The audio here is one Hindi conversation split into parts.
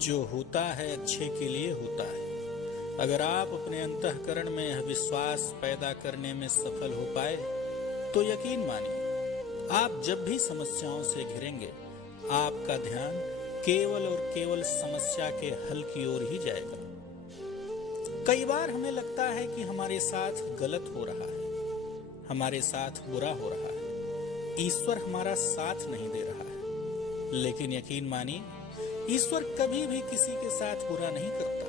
जो होता है अच्छे के लिए होता है। अगर आप अपने अंतःकरण में यह विश्वास पैदा करने में सफल हो पाए तो यकीन मानिए, आप जब भी समस्याओं से घिरेंगे, आपका ध्यान केवल और केवल समस्या के हल की ओर ही जाएगा। कई बार हमें लगता है कि हमारे साथ गलत हो रहा है, हमारे साथ बुरा हो रहा है, ईश्वर हमारा साथ नहीं दे रहा है। लेकिन यकीन मानिए, ईश्वर कभी भी किसी के साथ बुरा नहीं करता।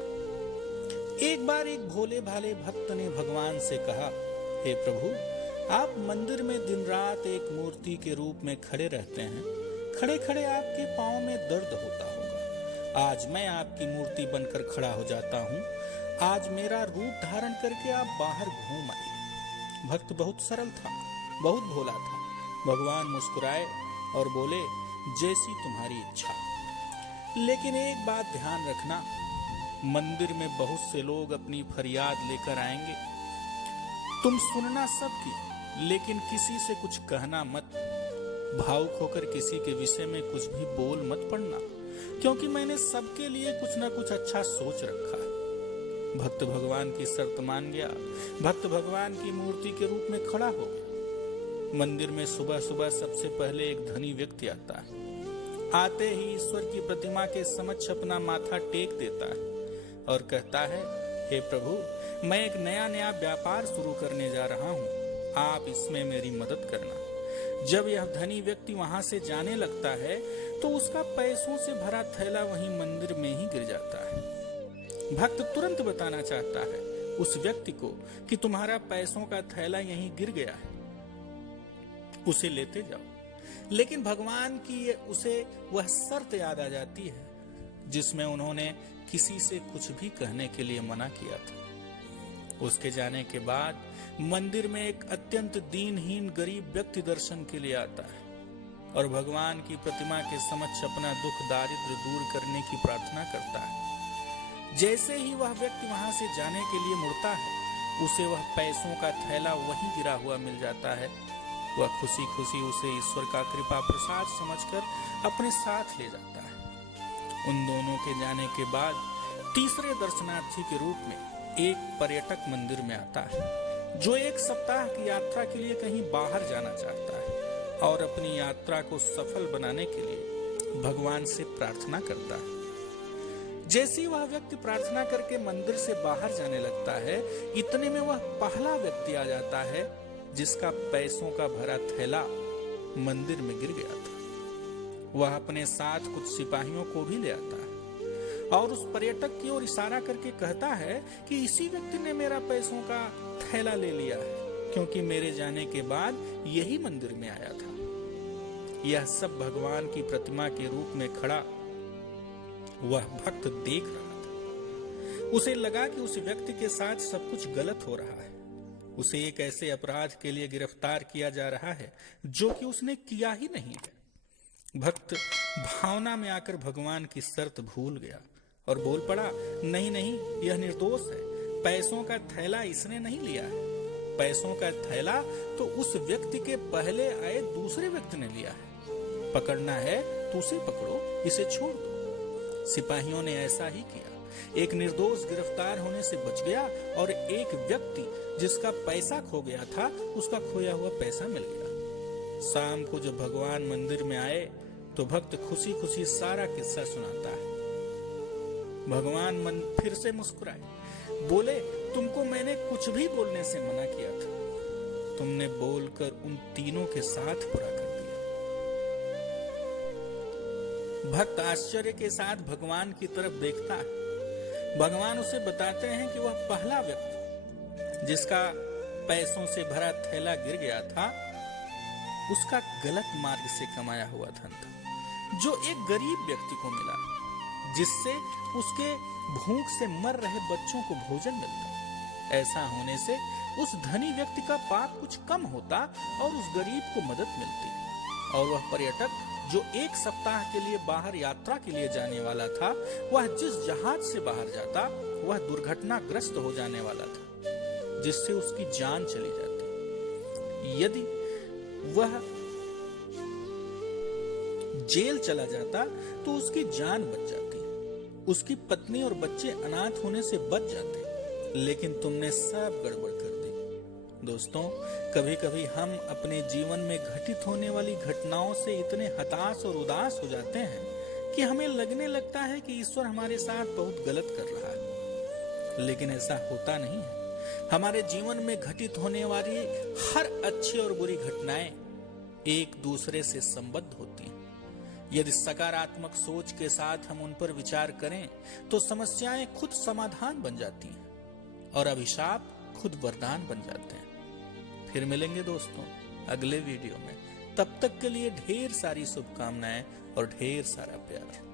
एक बार एक भोले भाले भक्त ने भगवान से कहा, हे प्रभु, आप मंदिर में दिन रात एक मूर्ति के रूप में खड़े रहते हैं, खड़े खड़े आपके पांव में दर्द होता होगा। आज मैं आपकी मूर्ति बनकर खड़ा हो जाता हूँ, आज मेरा रूप धारण करके आप बाहर घूम आइए। भक्त बहुत सरल था, बहुत भोला था। भगवान मुस्कुराए और बोले, जैसी तुम्हारी इच्छा। लेकिन एक बात ध्यान रखना, मंदिर में बहुत से लोग अपनी फरियाद लेकर आएंगे। तुम सुनना सबकी, लेकिन किसी से कुछ कहना मत। भावुक होकर किसी के विषय में कुछ भी बोल मत पड़ना, क्योंकि मैंने सबके लिए कुछ ना कुछ अच्छा सोच रखा है। भक्त भगवान की शर्त मान गया। भक्त भगवान की मूर्ति के रूप में खड़ा हो गया। मंदिर में सुबह सुबह सबसे पहले एक धनी व्यक्ति आता है। आते ही ईश्वर की प्रतिमा के समक्ष अपना माथा टेक देता है और कहता है, हे प्रभु, मैं एक नया व्यापार शुरू करने जा रहा हूँ, आप इसमें मेरी मदद करना। जब यह धनी व्यक्ति वहां से जाने लगता है तो उसका पैसों से भरा थैला वहीं मंदिर में ही गिर जाता है। भक्त तुरंत बताना चाहता है उस व्यक्ति को कि तुम्हारा पैसों का थैला यहीं गिर गया है, उसे लेते जाओ। लेकिन भगवान की उसे वह शर्त याद आ जाती है जिसमें उन्होंने किसी से कुछ भी कहने के लिए मना किया था। उसके जाने के बाद मंदिर में एक अत्यंत दीनहीन गरीब व्यक्ति दर्शन के लिए आता है और भगवान की प्रतिमा के समक्ष अपना दुख दारिद्र दूर करने की प्रार्थना करता है। जैसे ही वह व्यक्ति वहां से जाने के लिए मुड़ता है, उसे वह पैसों का थैला वहीं गिरा हुआ मिल जाता है। वह खुशी खुशी उसे ईश्वर का कृपा प्रसाद समझकर अपने साथ ले जाता है। उन दोनों के जाने के बाद तीसरे दर्शनार्थी के रूप में एक पर्यटक मंदिर में आता है, जो एक सप्ताह की यात्रा के लिए कहीं बाहर जाना चाहता है और अपनी यात्रा को सफल बनाने के लिए भगवान से प्रार्थना करता है। जैसे ही वह व्यक्ति प्रार्थना करके मंदिर से बाहर जाने लगता है, इतने में वह पहला व्यक्ति आ जाता है जिसका पैसों का भरा थैला मंदिर में गिर गया था। वह अपने साथ कुछ सिपाहियों को भी ले आता है और उस पर्यटक की ओर इशारा करके कहता है कि इसी व्यक्ति ने मेरा पैसों का थैला ले लिया है, क्योंकि मेरे जाने के बाद यही मंदिर में आया था। यह सब भगवान की प्रतिमा के रूप में खड़ा वह भक्त देख रहा था। उसे लगा कि उस व्यक्ति के साथ सब कुछ गलत हो रहा है। उसे एक ऐसे अपराध के लिए गिरफ्तार किया जा रहा है जो कि उसने किया ही नहीं है। भक्त भावना में आकर भगवान की शर्त भूल गया और बोल पड़ा, नहीं नहीं, यह निर्दोष है, पैसों का थैला इसने नहीं लिया है। पैसों का थैला तो उस व्यक्ति के पहले आए दूसरे व्यक्ति ने लिया है। पकड़ना है तो उसे पकड़ो, इसे छोड़ दो। सिपाहियों ने ऐसा ही किया। एक निर्दोष गिरफ्तार होने से बच गया और एक व्यक्ति जिसका पैसा खो गया था, उसका खोया हुआ पैसा मिल गया। शाम को जब भगवान मंदिर में आए तो भक्त खुशी खुशी सारा किस्सा सुनाता है। भगवान मन फिर से मुस्कुराए, बोले, तुमको मैंने कुछ भी बोलने से मना किया था, तुमने बोलकर उन तीनों के साथ बुरा कर दिया। भक्त आश्चर्य के साथ भगवान की तरफ देखता है। भगवान उसे बताते हैं कि वह पहला व्यक्ति जिसका पैसों से भरा थैला गिर गया था, उसका गलत मार्ग से कमाया हुआ धन था, जो एक गरीब व्यक्ति को मिला, जिससे उसके भूख से मर रहे बच्चों को भोजन मिलता। ऐसा होने से उस धनी व्यक्ति का पाप कुछ कम होता और उस गरीब को मदद मिलती। और वह पर्यटक जो एक सप्ताह के लिए बाहर यात्रा के लिए जाने वाला था, वह जिस जहाज से बाहर जाता वह दुर्घटनाग्रस्त हो जाने वाला था, जिससे उसकी जान चली जाती। यदि वह जेल चला जाता तो उसकी जान बच जाती। उसकी पत्नी और बच्चे अनाथ होने से बच जाते, लेकिन तुमने सब गड़बड़ कर दी। दोस्तों, कभी कभी हम अपने जीवन में घटित होने वाली घटनाओं से इतने हताश और उदास हो जाते हैं कि हमें लगने लगता है कि ईश्वर हमारे साथ बहुत गलत कर रहा है, लेकिन ऐसा होता नहीं है। हमारे जीवन में घटित होने वाली हर अच्छी और बुरी घटनाएं एक दूसरे से संबद्ध होती हैं। यदि सकारात्मक सोच के साथ हम उन पर विचार करें तो समस्याएं खुद समाधान बन जाती हैं और अभिशाप खुद वरदान बन जाते हैं। फिर मिलेंगे दोस्तों अगले वीडियो में। तब तक के लिए ढेर सारी शुभकामनाएं और ढेर सारा प्यार।